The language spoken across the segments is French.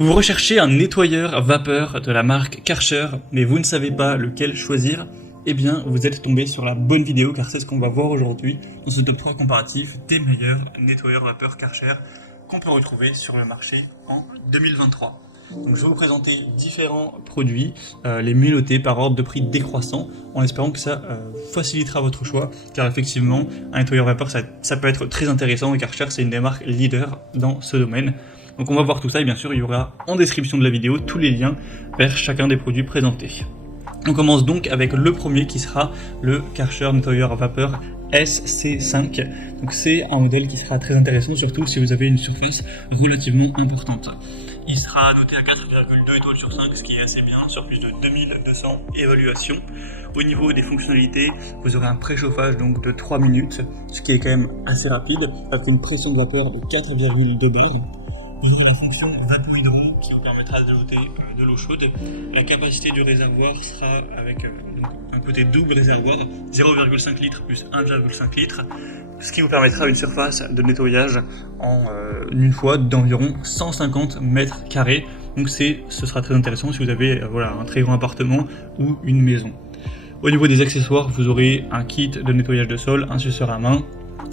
Vous recherchez un nettoyeur vapeur de la marque Karcher, mais vous ne savez pas lequel choisir? Eh bien, vous êtes tombé sur la bonne vidéo car c'est ce qu'on va voir aujourd'hui dans ce top 3 comparatif des meilleurs nettoyeurs vapeur Karcher qu'on peut retrouver sur le marché en 2023. Donc, je vais vous présenter différents produits, les mieux notés par ordre de prix décroissant, en espérant que ça facilitera votre choix, car effectivement, un nettoyeur vapeur, ça peut être très intéressant, et Karcher, c'est une des marques leaders dans ce domaine. Donc on va voir tout ça, et bien sûr, il y aura en description de la vidéo tous les liens vers chacun des produits présentés. On commence donc avec le premier qui sera le Karcher nettoyeur vapeur SC5. Donc c'est un modèle qui sera très intéressant, surtout si vous avez une surface relativement importante. Il sera noté à 4,2 étoiles sur 5, ce qui est assez bien, sur plus de 2200 évaluations. Au niveau des fonctionnalités, vous aurez un préchauffage donc de 3 minutes, ce qui est quand même assez rapide, avec une pression de vapeur de 4,2 bars. Vous aurez la fonction Vapo Hydro qui vous permettra d'ajouter de l'eau chaude. La capacité du réservoir sera avec un côté double réservoir, 0,5 litres plus 1,5 litres, ce qui vous permettra une surface de nettoyage en une fois d'environ 150 mètres carrés. Donc ce sera très intéressant si vous avez un très grand appartement ou une maison. Au niveau des accessoires, vous aurez un kit de nettoyage de sol, un suceur à main,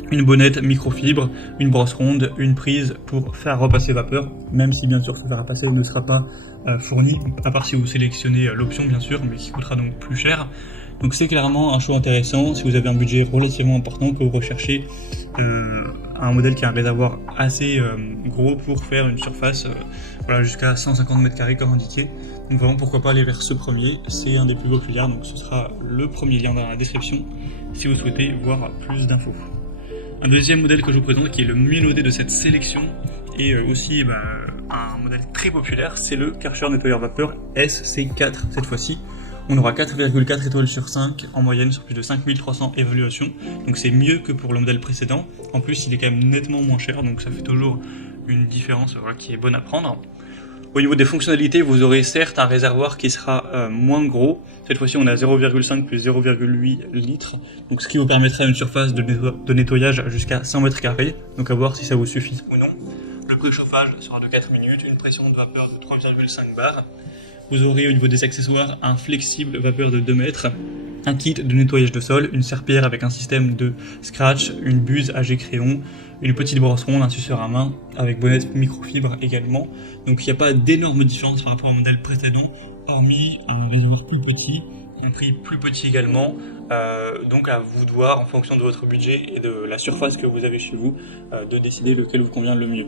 une bonnette microfibre, une brosse ronde, une prise pour faire repasser vapeur, même si bien sûr ce faire repasser ne sera pas fourni, à part si vous sélectionnez l'option bien sûr, mais qui coûtera donc plus cher. Donc c'est clairement un choix intéressant si vous avez un budget relativement important, que vous recherchez un modèle qui a un réservoir assez gros pour faire une surface jusqu'à 150 m² comme indiqué. Donc vraiment pourquoi pas aller vers ce premier, c'est un des plus populaires, donc ce sera le premier lien dans la description si vous souhaitez voir plus d'infos. Un deuxième modèle que je vous présente qui est le mieux noté de cette sélection et aussi un modèle très populaire, c'est le Karcher nettoyeur vapeur SC4 cette fois-ci. On aura 4,4 étoiles sur 5 en moyenne sur plus de 5300 évaluations, donc c'est mieux que pour le modèle précédent. En plus il est quand même nettement moins cher, donc ça fait toujours une différence qui est bonne à prendre. Au niveau des fonctionnalités, vous aurez certes un réservoir qui sera moins gros. Cette fois-ci, on a 0,5 plus 0,8 litres. Donc, ce qui vous permettra une surface de nettoyage jusqu'à 100 m². Donc, à voir si ça vous suffit ou non. Le préchauffage sera de 4 minutes, une pression de vapeur de 3,5 bars. Vous aurez au niveau des accessoires un flexible vapeur de 2 mètres, un kit de nettoyage de sol, une serpillière avec un système de scratch, une buse à jet crayon, une petite brosse ronde, un suceur à main avec bonnette microfibre également. Donc il n'y a pas d'énorme différence par rapport au modèle précédent, hormis un réservoir plus petit, un prix plus petit également. Donc à vous de voir en fonction de votre budget et de la surface que vous avez chez vous, de décider lequel vous convient le mieux.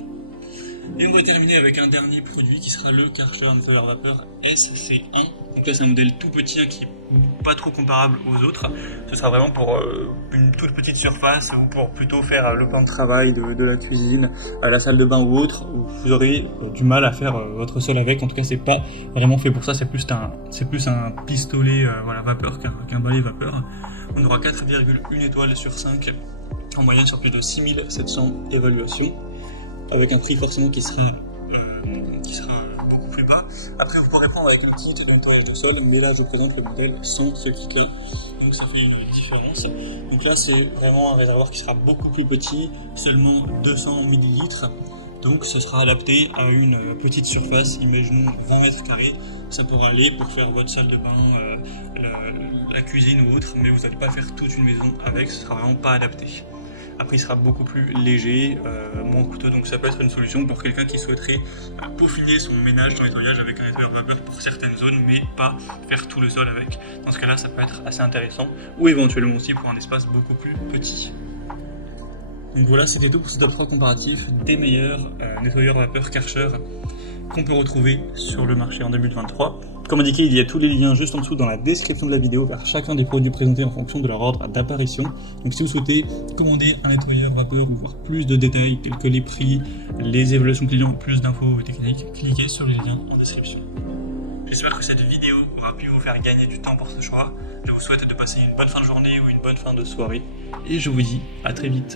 Et on va terminer avec un dernier produit qui sera le Karcher nettoyeur vapeur SC1. Donc là c'est un modèle tout petit qui n'est pas trop comparable aux autres. Ce sera vraiment pour une toute petite surface ou pour plutôt faire le plan de travail de la cuisine, la salle de bain ou autre, où vous aurez du mal à faire votre sol avec. En tout cas c'est pas vraiment fait pour ça, c'est plus un pistolet vapeur qu'un balai vapeur. On aura 4,1 étoiles sur 5 en moyenne sur plus de 6700 évaluations, avec un prix forcément qui sera beaucoup plus bas. Après vous pourrez prendre avec le kit de nettoyage de sol, mais là je vous présente le modèle sans ce kit là, donc ça fait une différence. Donc là c'est vraiment un réservoir qui sera beaucoup plus petit, seulement 200 ml, donc ce sera adapté à une petite surface, imaginons 20 m². Ça pourra aller pour faire votre salle de bain, la cuisine ou autre, mais vous n'allez pas faire toute une maison avec, ce sera vraiment pas adapté. Après, il sera beaucoup plus léger, moins coûteux, donc ça peut être une solution pour quelqu'un qui souhaiterait peaufiner son ménage, son nettoyage avec un nettoyeur vapeur pour certaines zones, mais pas faire tout le sol avec. Dans ce cas-là, ça peut être assez intéressant, ou éventuellement aussi pour un espace beaucoup plus petit. Donc voilà, c'était tout pour ce top 3 comparatif des meilleurs nettoyeurs vapeur Karcher qu'on peut retrouver sur le marché en 2023. Comme indiqué, il y a tous les liens juste en dessous dans la description de la vidéo vers chacun des produits présentés en fonction de leur ordre d'apparition. Donc si vous souhaitez commander un nettoyeur vapeur ou voir plus de détails tels que les prix, les évaluations clients, plus d'infos techniques, cliquez sur les liens en description. J'espère que cette vidéo aura pu vous faire gagner du temps pour ce choix. Je vous souhaite de passer une bonne fin de journée ou une bonne fin de soirée. Et je vous dis à très vite.